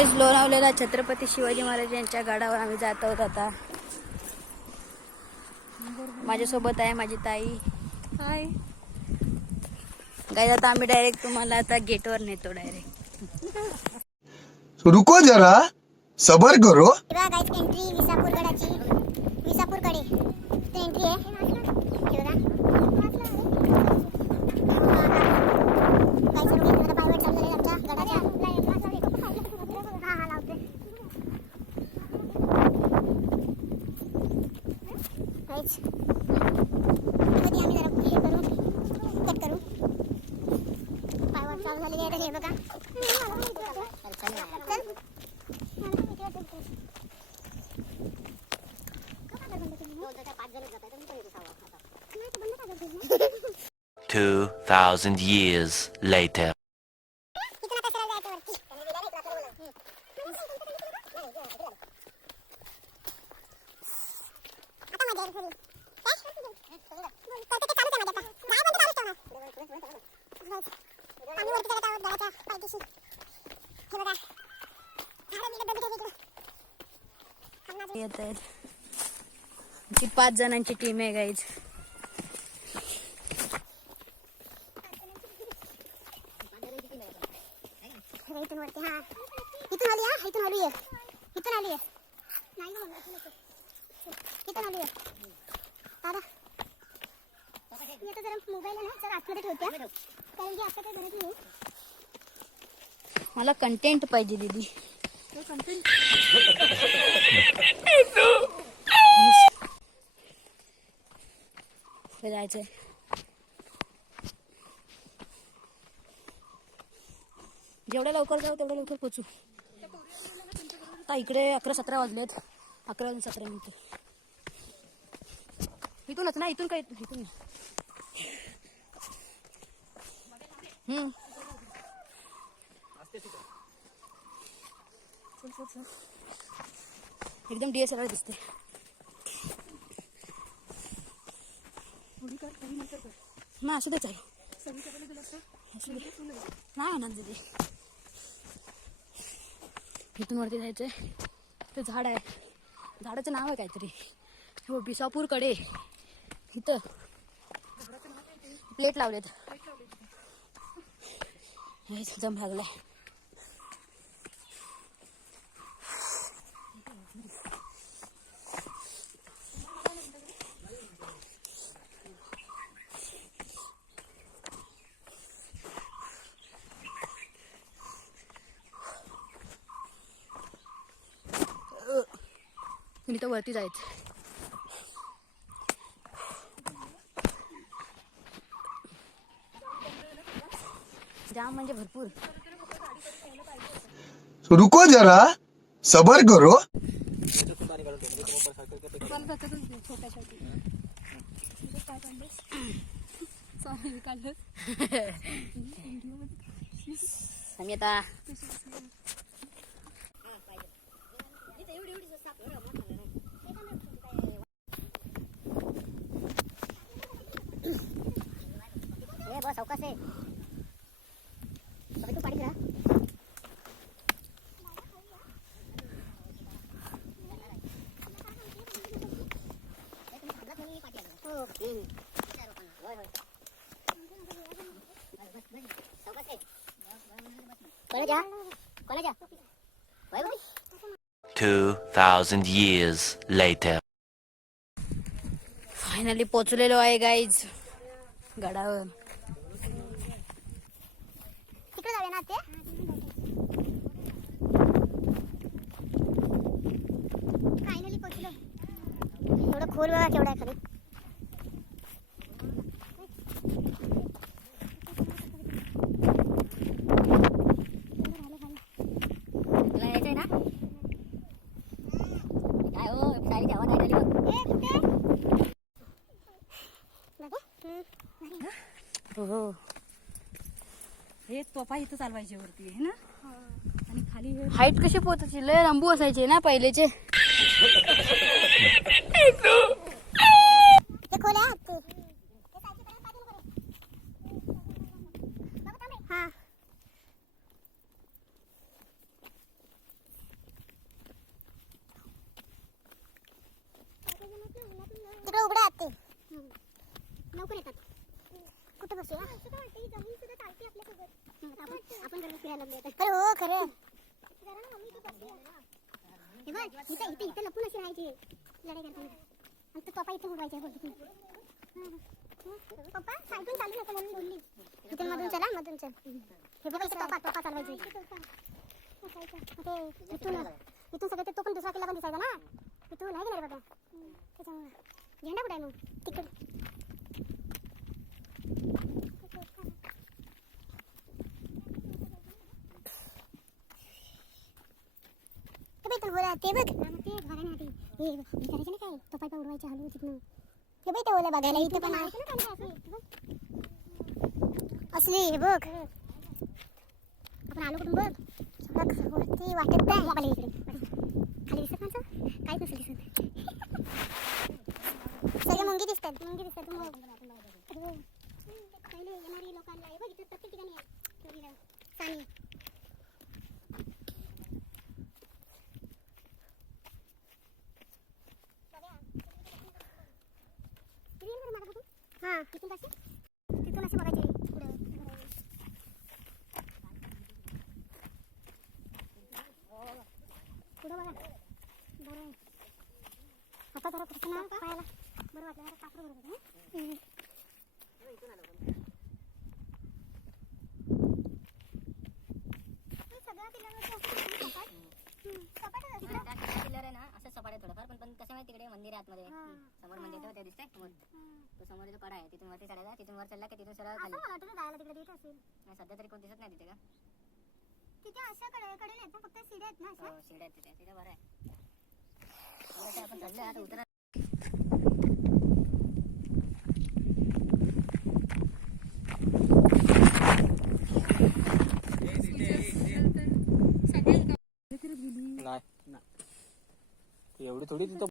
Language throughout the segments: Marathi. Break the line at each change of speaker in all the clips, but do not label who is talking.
गाईज लोणावलेला छत्रपती शिवाजी महाराज यांच्या गडावर आम्ही जात आहोत आता. माझ्यासोबत आहे माझी ताई.
हाय
गाईज आता आम्ही डायरेक्ट तुम्हाला आता गेटवर नेतो डायरेक्ट
रुको जरा. सबर करो.
तेव्हा गाईच एंट्री विसापूर गडाची विसापूरकडे इथे एंट्री आहे हे बघा गाईचं रोड इथून आता पायवाट चालू झाले आमच्या गडाच्या हा हा लावते गाईच कधी आम्ही जरा हे करू कट करू पायवाट चालू झालेली आहे तर हे बघा चल
Two thousand years later.
आहेत ती पाच जणांची टीम आहे गाईज
इथून वरती हा इथून आली हा इथून आली आहे इथून आली आहे नाही इथून आली आहे दादा मी आता जरा मोबाईल ना जरा आतमध्ये ठेवते कारण की आता काही गरज नाही
मला कंटेंट पाहिजे दीदी. जायचंय जेवढ्या लवकर जाऊ तेवढ्या लवकर पोचू. आता इकडे अकरा सतरा वाजलेत. अकरा वाजून सतरा मिनिट. इथूनच ना इथून काय इथून. हम्म चल, चल, चल. एकदम डीएसएलआर दिसते ना असू देच आहे नाही. दिदी इथून वरती जायचंय. ते झाड आहे. झाडाचं नाव आहे काहीतरी. हो बिसापूरकडे. इथं. प्लेट लावलेत. जम लागलाय. मी तर वरती जायचं. जाम म्हणजे भरपूर.
रुको जरा सबर करो.
आम्ही आता
हे बस अवकाश आहे अबे तू पाणी घ्या कोणाच्या कोणाच्या होय बाई
Two thousand years later.
Finally पोचलेलो आहे गाईज गडावर.
तिकडे जाऊया ना ते फायनली पोचलो. एवढं खोल बघा केवढा आहे खाली.
हो, हो हे.
तोपा इथं चालवायचे वरती ना? आणि खाली
हाईट कशी पोहोचायची? लय लांबू असायचे ना पहिलेचे.
तिकडे उघडा लवकर येतात. कुठे बसूया आपण फिरायला तर हो खरे. हे बघ इथे इथे इथे लपून अशी राहायची. लढाई करताना. आणि तो पप्पा इथे उडवायचे बोलतो पप्पा सायकल चालू नका म्हणून बोलली. इथून मधून चला मधून चल. हे बघा इथे पप्पा पप्पा चालवायचे. ते इथून इथून सगळे ते तो पण दुसरा किल्ला पण दिसायचा ना. इथून आहे की नाही बाबा? त्याच्यामुळे. झेंडा कुठे आहे मग? तिकडे. ते ते बघ. ते घराण्यासाठी हे विचारायचं ना काय? तो पायपा उडवायचे हलवू तिथनं. बाई ते ओल्या बघायला इथं पण असली हे बघ. आपण आलो कुठून बघ? कसं वरती वाटत नाही या बाला इकडे. खाली दिसत माझं? काहीच नसेल दिसत? सगळे मुंगी दिसतात. मुंगी दिसतात हो. पहिले येणारी लोकांना हे बघ इथं प्रत्येक ठिकाणी आहे ठेवलेलं. सानी हा तिथून कसे तिथून असे बघायचे पुढं बघा बरं आता जरा कसं ना पायाला बरं वाटलं जरा कापड बरं होतं ना सगळ्या किल्ल्यांवरती आहे
ना असं सपाट आहे थोडंफार पण पण कसं माहिती तिकडे मंदिर आहे आतमध्ये समोर मंदिर तेव्हा दिसतंय समोर तो समोर जो कडा आहे तिथून वरती चढायला तिथून वर चढला की तिथून सरळ खाली नाही, सध्या तरी कोण दिसत नाही तिथे का
तिथे अशा कडे कडे आहेत फक्त सिड्या आहेत ना अशा.
हो, शिड्या आहेत तिथे. तिथे बरं आहे. आपण चढलोय आता उतरा
नाही एवढी थोडी तिथं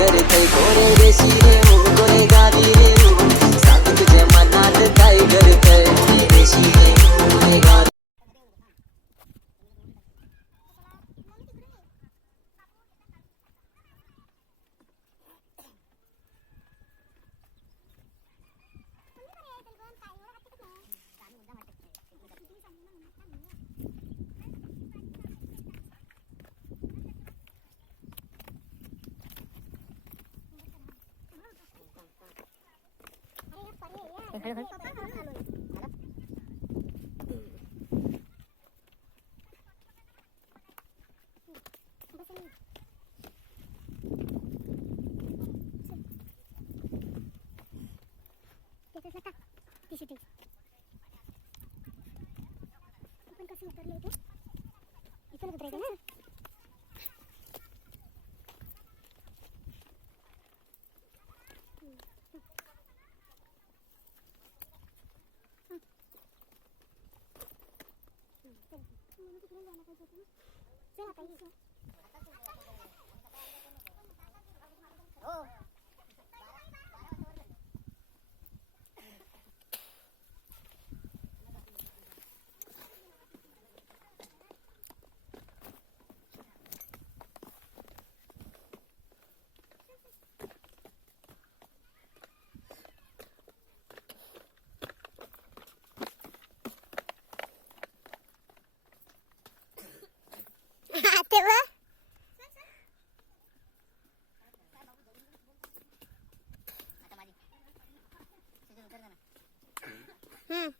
काय करतय कोणे देशी रे
Kita ayo Itu lebih baik, kan? चल हम्म.